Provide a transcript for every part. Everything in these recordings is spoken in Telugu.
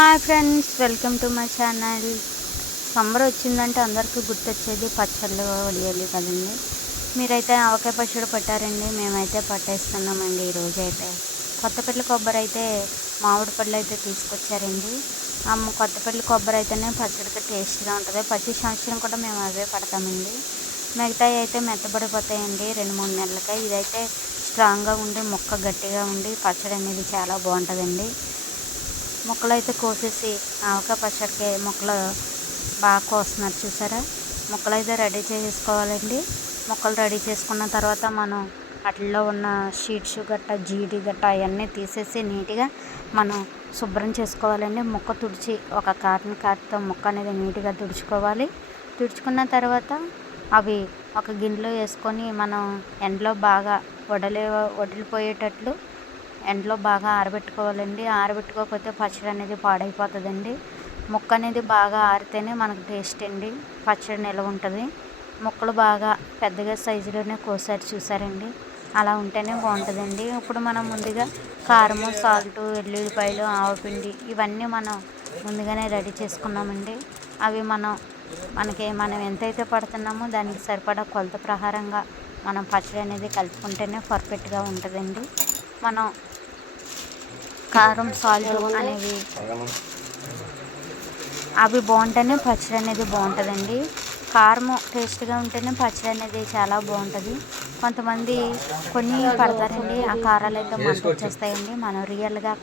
Hi friends, welcome to my channel. Summer వచ్చిందంటే అందరికీ గుర్తొచ్చేది పచ్చళ్ళు వడియాలి కదండి. మీరైతే ఆవకాయ పచ్చడి పట్టారండి, మేమైతే పట్టేస్తున్నామండి. ఈరోజు అయితే కొత్తపల్లి కొబ్బరి అయితే మామిడి పళ్ళు అయితే తీసుకొచ్చారండి. కొత్తపల్లి కొబ్బరి అయితేనే పచ్చడికి టేస్ట్గా ఉంటుంది. ప్రతి సంవత్సరం కూడా మేము అవే పడతామండి. మిగతాయి అయితే మెత్తబడిపోతాయండి 2-3 నెలలకి. ఇదైతే స్ట్రాంగ్గా ఉండి మొక్క గట్టిగా ఉండి పచ్చడి అనేది చాలా బాగుంటుందండి. మొక్కలు అయితే కోసేసి ఆవకాయ పచ్చడికి మొక్కలు బాగా కోస్తున్నారు చూసారా. మొక్కలు అయితే రెడీ చేసుకోవాలండి. మొక్కలు రెడీ చేసుకున్న తర్వాత మనం వాటిల్లో ఉన్న షీట్స్ గట్ట జీడి గట్ట అవన్నీ తీసేసి నీట్గా మనం శుభ్రం చేసుకోవాలండి. మొక్క తుడిచి ఒక కాటన్తో మొక్క అనేది నీట్గా తుడుచుకోవాలి. తుడుచుకున్న తర్వాత అవి ఒక గిన్నెలో వేసుకొని మనం ఎండలో బాగా వడిలిపోయేటట్లు ఎండలో బాగా ఆరబెట్టుకోవాలండి. ఆరబెట్టుకోకపోతే పచ్చడి అనేది పాడైపోతుందండి. మొక్క అనేది బాగా ఆరితేనే మనకు టేస్ట్ అండి, పచ్చడి నిల్వ ఉంటుంది. మొక్కలు బాగా పెద్దగా సైజులోనే కోసారు చూసారండి, అలా ఉంటేనే బాగుంటుందండి. ఇప్పుడు మనం ముందుగా కారము, సాల్టు, వెల్లుల్లిపాయలు, ఆవపిండి ఇవన్నీ మనం ముందుగానే రెడీ చేసుకున్నామండి. అవి మనం ఎంతైతే పడుతున్నామో దానికి సరిపడా కొలత ప్రకారంగా మనం పచ్చడి అనేది కలుపుకుంటేనే పర్ఫెక్ట్గా ఉంటుందండి. మనం కారం, సాల్ట్ అనేవి అవి బాగుంటేనే పచ్చడి అనేది బాగుంటుందండి. కారం టేస్ట్గా ఉంటేనే పచ్చడి అనేది చాలా బాగుంటుంది. కొంతమంది కొన్ని పడతారండి, ఆ కారాలు అయితే మంట వచ్చేస్తాయండి. మనం రియల్గా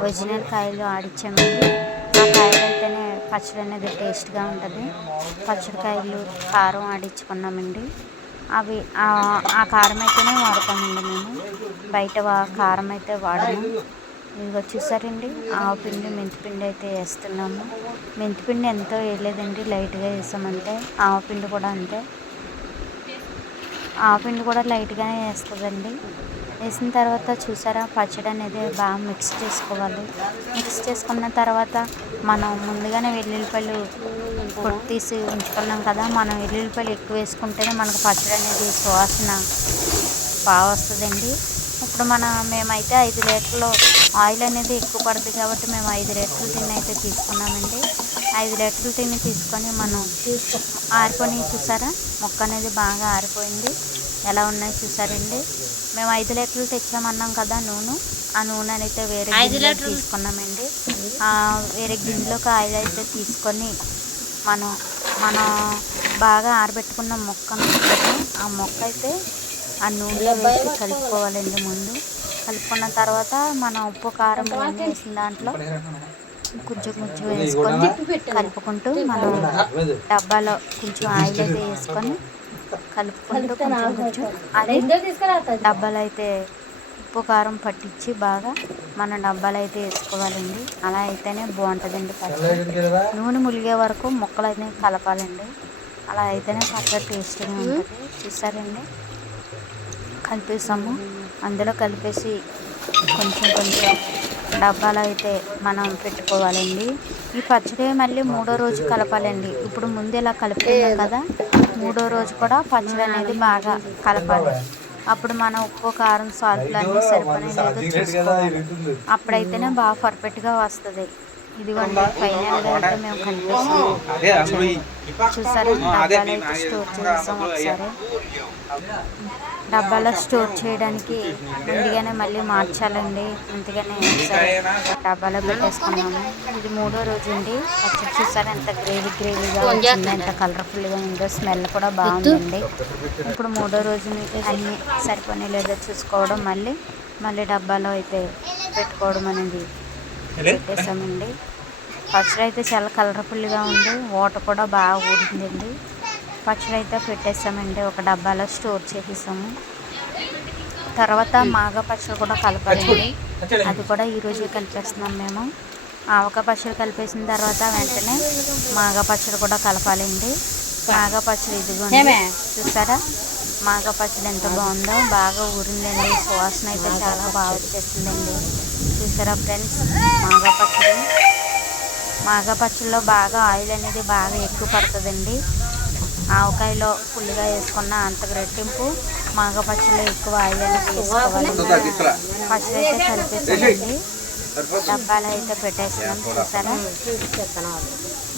ఒరిజినల్ కాయలు ఆడిచ్చామండి. ఆ కాయలు అయితేనే పచ్చడి అనేది టేస్ట్గా ఉంటుంది. పచ్చడికాయలు కారం ఆడించుకున్నామండి. అవి ఆ కారం అయితేనే వాడతామండి మేము, బయట కారం అయితే వాడము. ఇదిగో చూసారండి, ఆవపిండి, మెంతిపిండి అయితే వేస్తున్నాము. మెంతిపిండి ఎంతో వేయలేదండి, లైట్గా వేసామంటే. ఆవపిండి కూడా అంతే, ఆవపిండి కూడా లైట్గానే వేస్తుందండి. వేసిన తర్వాత చూసారా, పచ్చడి అనేది బాగా మిక్స్ చేసుకోవాలి. మిక్స్ చేసుకున్న తర్వాత మనం ముందుగానే వెల్లుల్లిపాయలు పొట్టు తీసి ఉంచుకున్నాం కదా, మనం వెల్లుల్లిపాయలు ఎక్కువ వేసుకుంటేనే మనకు పచ్చడి అనేది సువాసన బాగా వస్తుందండి. ఇప్పుడు మేమైతే 5 లీటర్లు ఆయిల్ అనేది ఎక్కువ పడుతుంది కాబట్టి మేము 5 లీటర్ల టిన్ అయితే తీసుకున్నామండి. 5 లీటర్ల టిన్ తీసుకొని మనం ఆరిపోయి చూసారా, మొక్క అనేది బాగా ఆరిపోయింది. ఎలా ఉన్నాయి చూసారండి. మేము 5 లీటర్లు తెచ్చామన్నాం కదా నూనె, ఆ నూనె అయితే వేరే గిన్నెలో తీసుకున్నామండి. వేరే గిన్నెలోకి ఆయిల్ అయితే తీసుకొని మనం బాగా ఆరబెట్టుకున్న మొక్కను ఆ మొక్క అయితే ఆ నూనెలో వేసి కలుపుకోవాలండి. ముందు కలుపుకున్న తర్వాత మనం ఉప్పు, కారం ఇవన్నీ వేసిన దాంట్లో కొంచెం వేసుకొని కలుపుకుంటూ మనం డబ్బాలో కొంచెం ఆయిల్ అయితే వేసుకొని కలుపుకుంటూ కొంచెం అది డబ్బాలు అయితే ఉప్పు, కారం పట్టించి బాగా మన డబ్బాలు అయితే వేసుకోవాలండి. అలా అయితేనే బాగుంటుందండి పచ్చడి. నూనె ములిగే వరకు మొక్కలు అయితే కలపాలండి. అలా అయితేనే పచ్చడి టేస్ట్గా ఉంటుంది. చూసారండి, కలిపేసాము. అందులో కలిపేసి కొంచెం డబ్బాలో అయితే మనం పెట్టుకోవాలండి. ఈ పచ్చడి మళ్ళీ 3వ రోజు కలపాలండి. ఇప్పుడు ముందు ఇలా కలుపుకున్నాం కదా, 3వ రోజు కూడా పచ్చడి అనేది బాగా కలపాలి. అప్పుడు మనం ఉప్పు, కారం, సాల్ట్లు అన్నీ సరిపోయినా లేదో చూసుకోవాలి. అప్పుడైతేనే బాగా పర్ఫెక్ట్గా వస్తుంది. ఇదిగోండి ఫైనల్గా అయితే మేము కనిపిస్తాము. చూసారా, డబ్బాలో అయితే స్టోర్ చేసాం. ఒకసారి డబ్బాలో స్టోర్ చేయడానికి ముందుగానే మళ్ళీ మార్చాలండి, అందుకనే ఒకసారి డబ్బాలో పెట్టేసుకున్నాము. ఇది 3వ రోజు అండి. పచ్చడి చూసారా ఎంత గ్రేవీగా వచ్చిందో, ఎంత కలర్ఫుల్గా ఉందో, స్మెల్ కూడా బాగుందండి. ఇప్పుడు 3వ రోజుని అన్నీ సరిపోయి లేదో చూసుకోవడం, మళ్ళీ డబ్బాలో అయితే పెట్టుకోవడం అనేది పెట్టేసామండి. పచ్చడి అయితే చాలా కలర్ఫుల్గా ఉంది, వాటర్ కూడా బాగా ఊడిందండి. పచ్చడి అయితే పెట్టేసామండి, ఒక డబ్బాలో స్టోర్ చేసేసాము. తర్వాత మాగా పచ్చడి కూడా కలపాలండి, అది కూడా ఈరోజే కలిపేస్తున్నాం మేము. ఆవకాయ పచ్చడి కలిపేసిన తర్వాత వెంటనే మాగా పచ్చడి కూడా కలపాలండి. మాగా పచ్చడి ఇదిగోండి చూసారా, మాగా పచ్చడి ఎంత బాగుందో, బాగా ఊరిందండి. సువాసన అయితే చాలా బాగా వచ్చేస్తుందండి. చూసారా ఫ్రెండ్స్, మాగా పచ్చడిలో బాగా ఆయిల్ అనేది బాగా ఎక్కువ పడుతుందండి. ఆవకాయలో ఫుల్గా వేసుకున్న అంతకు రెట్టింపు మాగా పచ్చడిలో ఎక్కువ ఆయిల్ అనేది వేసుకోవాలండి. పచ్చడి అయితే కలిపేసామండి. డబ్బాలో అయితే పెట్టేస్తున్నాం. చూసారా,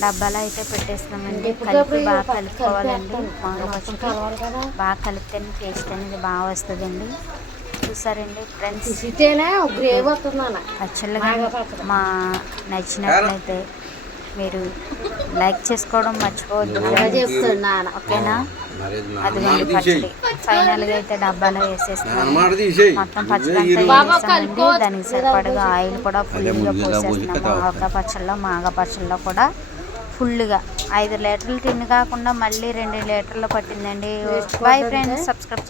డబ్బాలో అయితే పెట్టేస్తున్నామండి. కలిపి బాగా కలుపుకోవాలండి. మాంగపచ్చడి బాగా కలిపితేనే టేస్ట్ అనేది బాగా వస్తుందండి. చూసారండి ఫ్రెండ్స్, పచ్చళ్ళగా మా నచ్చినట్లయితే మీరు లైక్ చేసుకోవడం మర్చిపోవద్దు. ఓకేనా? అదిగోండి పచ్చడి ఫైనల్గా అయితే డబ్బాలో వేసేస్తున్నాం. మొత్తం పచ్చడి అంతా వేసేసామండి. దానికి సరిపడగా ఆయిల్ కూడా ఫుల్గా పోసేస్తున్నాము. ఆవకాయ పచ్చళ్ళలో మాగ పచ్చళ్ళలో కూడా ఫుల్గా 5 లీటర్లు టిన్ కాకుండా మళ్ళీ 2 లీటర్లు పట్టిందండి. Bye friends, subscribe